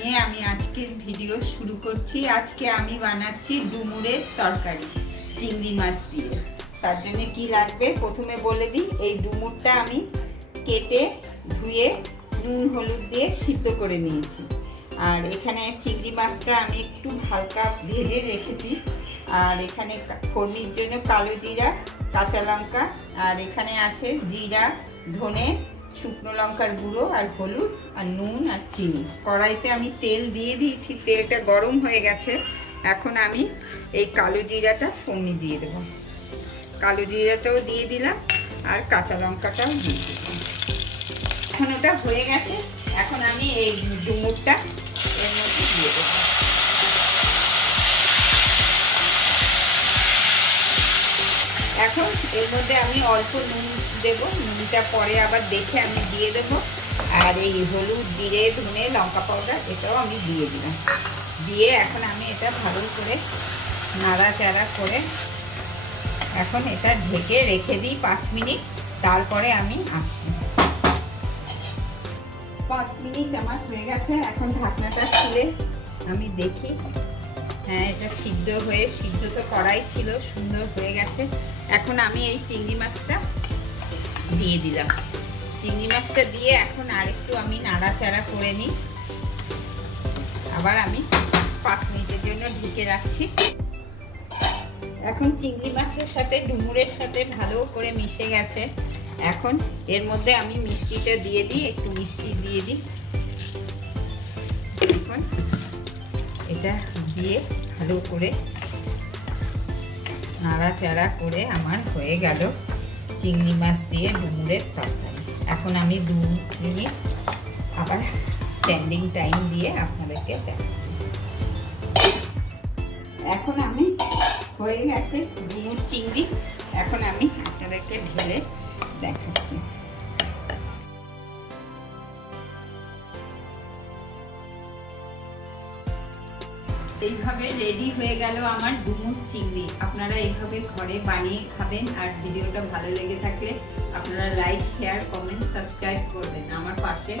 নিয়ে আমি আজকের ভিডিও শুরু করছি। আজকে আমি বানাচ্ছি ডুমুরের তরকারি চিংড়ি মাছ দিয়ে। তার জন্য কি লাগবে প্রথমে বলে দিই। এই ডুমুরটা আমি কেটে ধুয়ে নুন হলুদ দিয়ে সিদ্ধ করে নিয়েছি। আর এখানে চিংড়ি মাছটা আমি একটু হালকা ভেজে রেখেছি। আর এখানে ফোড়নির জন্য কালো জিরা, কাঁচা লঙ্কা, আর এখানে আছে জিরা, ধনে, শুকনো লঙ্কার গুঁড়ো, আর হলুদ, আর নুন, আর চিনি। কড়াইতে আমি তেল দিয়ে দিয়েছি, তেলটা গরম হয়ে গেছে। এখন আমি এই কালো জিরাটা ফোড়নি দিয়ে দেবো। কালো জিরাটাও দিয়ে দিলাম, আর কাঁচা লঙ্কাটাও দিয়ে দিলাম। এখন ওটা হয়ে গেছে। এখন আমি এই ডুমুরটা এর মধ্যে দিয়ে দেবো। এখন এর মধ্যে আমি অল্প নুন দেবো, নুনটা পরে আবার দেখে আমি দিয়ে দেবো। আর এই হলুদ, জিরে, ধনে, লঙ্কা পাউডার এটাও আমি দিয়ে দিলাম। দিয়ে এখন আমি এটা ভালো করে নাড়াচাড়া করে এখন এটা ঢেকে রেখে দিই 5 মিনিট। তারপরে আমি আসছি। 5 মিনিট আমার হয়ে গেছে। এখন ঢাকনাটা খুলে আমি দেখি। হ্যাঁ, এটা সিদ্ধ তো কড়াই ছিল, সুন্দর হয়ে গেছে। এখন আমি এই চিংড়ি মাছটা দিয়ে দিলাম। চিংড়ি মাছটা দিয়ে এখন আরেকটু আমি নাড়াচাড়া করে নিই। আবার আমি 5 মিনিটের জন্য ঢেকে রাখছি। এখন চিংড়ি মাছের সাথে ডুমুরের সাথে ভালো করে মিশে গেছে। এখন এর মধ্যে আমি মিষ্টিটা দিয়ে দিই, একটু মিষ্টি দিয়ে দিই। এখন এটা দিয়ে ভালো করে নাড়াচাড়া করে আমার হয়ে গেল চিংড়ি মাছ দিয়ে ডুমুরের তরকারি। এখন আমি 2 মিনিট আবার স্ট্যান্ডিং টাইম দিয়ে আপনাদেরকে দেখাচ্ছি। এখন আমি হয়ে গেছে ডুমুর চিংড়ি। এখন আমি আপনাদেরকে ঢেলে দেখাচ্ছি। এইভাবে রেডি হয়ে গেল আমার ডুমুর চিংড়ি। আপনারা এইভাবে ঘরে বানিয়ে খাবেন। আর ভিডিওটা ভালো লেগে থাকলে আপনারা লাইক, শেয়ার, কমেন্ট, সাবস্ক্রাইব করবেন। আমার পাশে